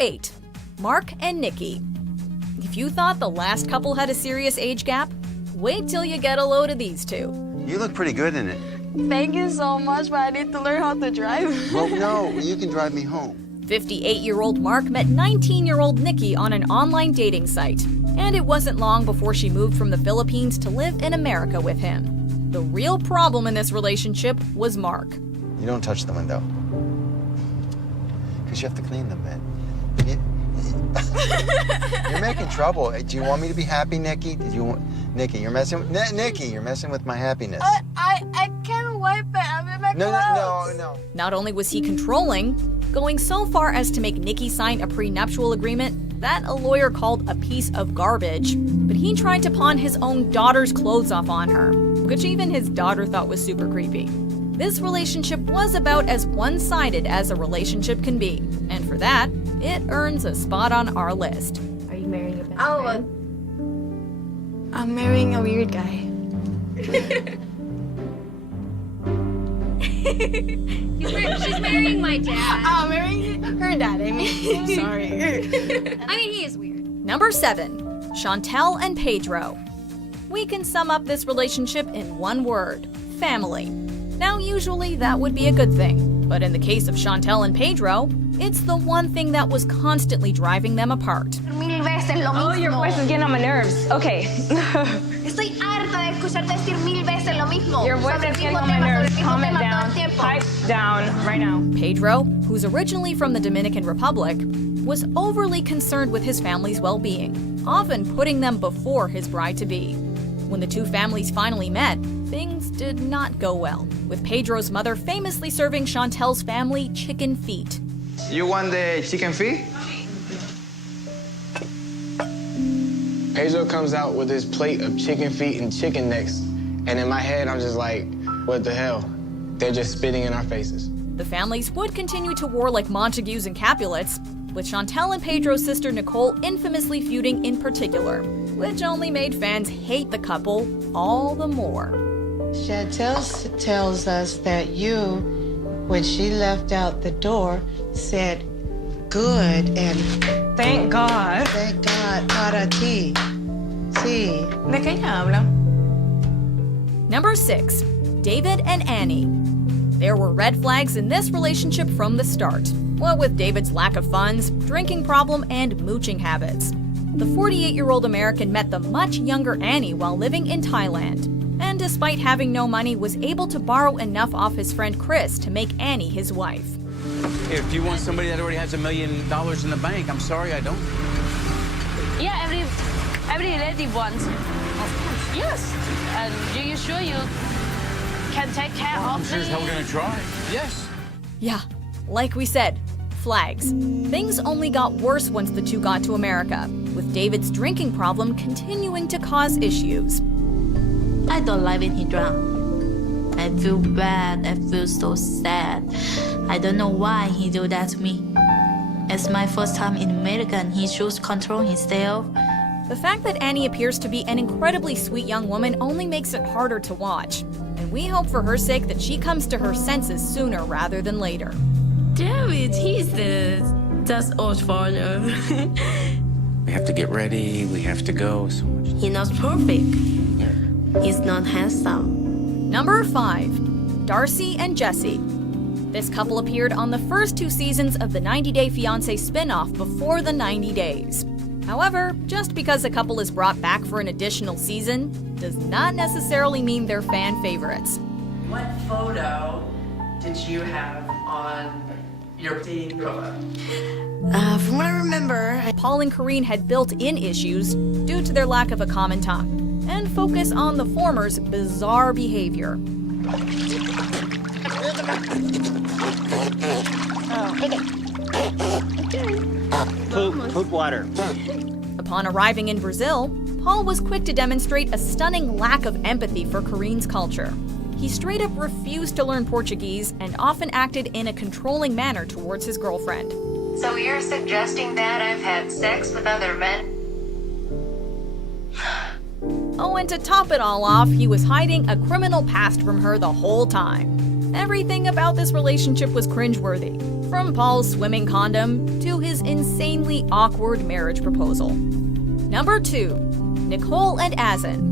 8. Mark and Nikki. If you thought the last couple had a serious age gap, wait till you get a load of these two. You look pretty good in it. Thank you so much, but I need to learn how to drive. Well, no, you can drive me home. 58-year-old Mark met 19-year-old Nikki on an online dating site, and it wasn't long before she moved from the Philippines to live in America with him. The real problem in this relationship was Mark. You don't touch the window. Because you have to clean them, man. You're making trouble. Do you want me to be happy, Nikki? Nikki, you're messing with my happiness. I can't wipe it. I'm in my clothes. No. Not only was he controlling, going so far as to make Nikki sign a prenuptial agreement that a lawyer called a piece of garbage, but he tried to pawn his own daughter's clothes off on her, which even his daughter thought was super creepy. This relationship was about as one-sided as a relationship can be, and for that, it earns a spot on our list. Are you marrying your best friend? I'm marrying a weird guy. She's marrying my dad. I'm marrying her dad, I mean. Sorry. I mean, he is weird. Number 7. Chantel and Pedro. We can sum up this relationship in one word: family. Now, usually that would be a good thing, but in the case of Chantel and Pedro, it's the one thing that was constantly driving them apart. Oh, your voice is getting on my nerves. Okay. Estoy harta de escucharte decir 1000 veces lo mismo. Your voice is getting on my nerves. Calm it down. Pipe down right now. Pedro, who's originally from the Dominican Republic, was overly concerned with his family's well-being, often putting them before his bride-to-be. When the two families finally met, things did not go well, with Pedro's mother famously serving Chantel's family chicken feet. You want the chicken feet? Pedro comes out with his plate of chicken feet and chicken necks, and in my head, I'm just like, what the hell? They're just spitting in our faces. The families would continue to war like Montagues and Capulets, with Chantel and Pedro's sister Nicole infamously feuding in particular, which only made fans hate the couple all the more. Chantel tells us that you, when she left out the door, said, good and Thank God. thank God para ti. Sí. ¿De qué ella habla? Number 6. David and Annie. There were red flags in this relationship from the start, what with David's lack of funds, drinking problem, and mooching habits. The 48-year-old American met the much younger Annie while living in Thailand, and despite having no money, was able to borrow enough off his friend Chris to make Annie his wife. If you want somebody that already has $1 million in the bank, I'm sorry, I don't. Yeah, every lady wants. Yes. And you sure you can take care I'm of sure as hell me? we're gonna try. Yes. Yeah, like we said, flags. Things only got worse once the two got to America, with David's drinking problem continuing to cause issues. I don't like when he drunk. I feel bad. I feel so sad. I don't know why he do that to me. It's my first time in America and he should control himself. The fact that Annie appears to be an incredibly sweet young woman only makes it harder to watch, and we hope for her sake that she comes to her senses sooner rather than later. David, he's the just old father. We have to get ready, we have to go, so much. He's not perfect. He's not handsome. Number 5. Darcy and Jesse. This couple appeared on the first 2 seasons of the 90 Day Fiancé spin-off before the 90 days. However, just because a couple is brought back for an additional season does not necessarily mean they're fan favorites. What photo did you have on your dating profile? From what I remember, Paul and Karine had built-in issues due to their lack of a common tongue, and focus on the former's bizarre behavior. Poop water. Upon arriving in Brazil, Paul was quick to demonstrate a stunning lack of empathy for Karine's culture. He straight up refused to learn Portuguese and often acted in a controlling manner towards his girlfriend. So you're suggesting that I've had sex with other men? Oh, and to top it all off, he was hiding a criminal past from her the whole time. Everything about this relationship was cringeworthy, From Paul's swimming condom to his insanely awkward marriage proposal. Number 2. Nicole and Azan.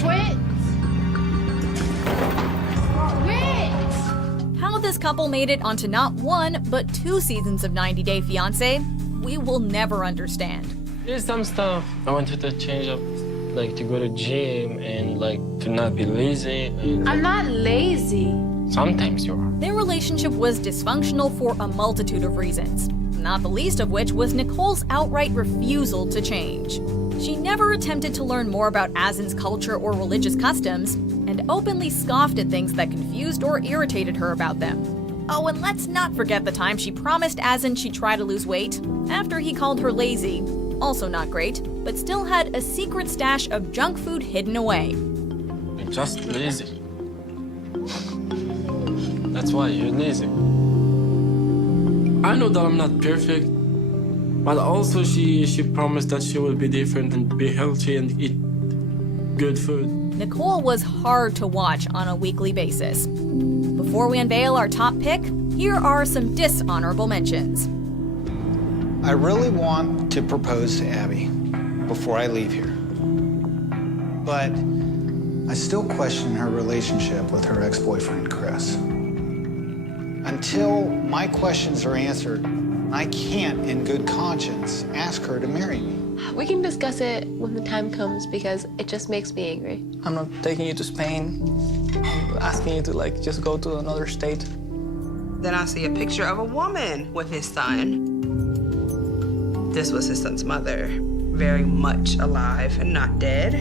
Quit. How this couple made it onto not 1, but 2 seasons of 90 Day Fiancé, we will never understand. There's some stuff I wanted to change up, like to go to gym and like to not be lazy. I'm not lazy. Sometimes you are. Their relationship was dysfunctional for a multitude of reasons, not the least of which was Nicole's outright refusal to change. She never attempted to learn more about Azan's culture or religious customs, and openly scoffed at things that confused or irritated her about them. Oh, and let's not forget the time she promised Azan she'd try to lose weight, after he called her lazy. Also not great, but still had a secret stash of junk food hidden away. You're just lazy. That's why you're lazy. I know that I'm not perfect, but also she promised that she will be different and be healthy and eat good food. Nicole was hard to watch on a weekly basis. Before we unveil our top pick, here are some dishonorable mentions. I really want to propose to Abby before I leave here. But I still question her relationship with her ex-boyfriend, Chris. Until my questions are answered, I can't, in good conscience, ask her to marry me. We can discuss it when the time comes because it just makes me angry. I'm not taking you to Spain. I'm asking you to like just go to another state. Then I see a picture of a woman with his son. This was his son's mother, very much alive and not dead.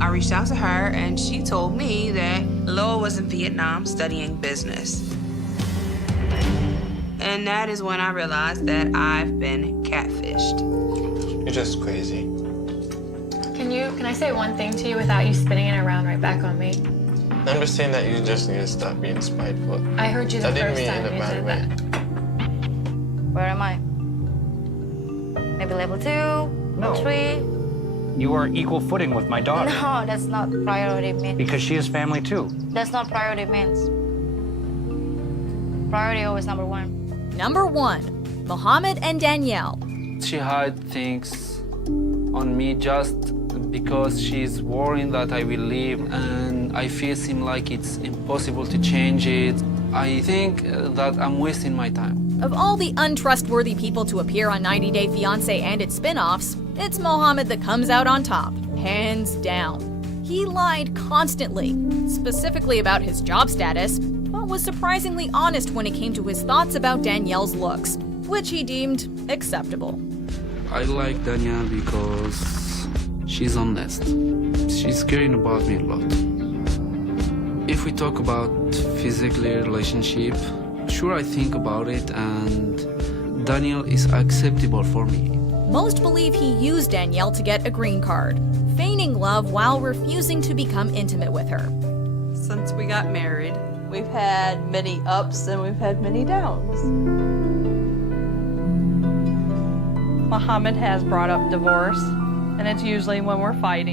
I reached out to her and she told me that Loa was in Vietnam studying business. And that is when I realized that I've been catfished. You're just crazy. Can I say one thing to you without you spinning it around right back on me? I'm just saying that you just need to stop being spiteful. I heard you the didn't first mean time in a you bad said way. that. Where am I? Maybe level 2? No. 3? You are equal footing with my daughter. No, that's not priority means. Because she is family too. That's not priority means. Priority always number 1. Number 1. Mohammed and Danielle. She hide things on me just because she's worried that I will leave, and I feel seem like it's impossible to change it. I think that I'm wasting my time. Of all the untrustworthy people to appear on 90 Day Fiancé and its spin-offs, it's Mohammed that comes out on top, hands down. He lied constantly, specifically about his job status, but was surprisingly honest when it came to his thoughts about Danielle's looks, which he deemed acceptable. I like Danielle because she's honest. She's caring about me a lot. If we talk about physically relationship, sure I think about it, and Danielle is acceptable for me. Most believe he used Danielle to get a green card, feigning love while refusing to become intimate with her. Since we got married, we've had many ups and we've had many downs. Mohammed has brought up divorce, and it's usually when we're fighting.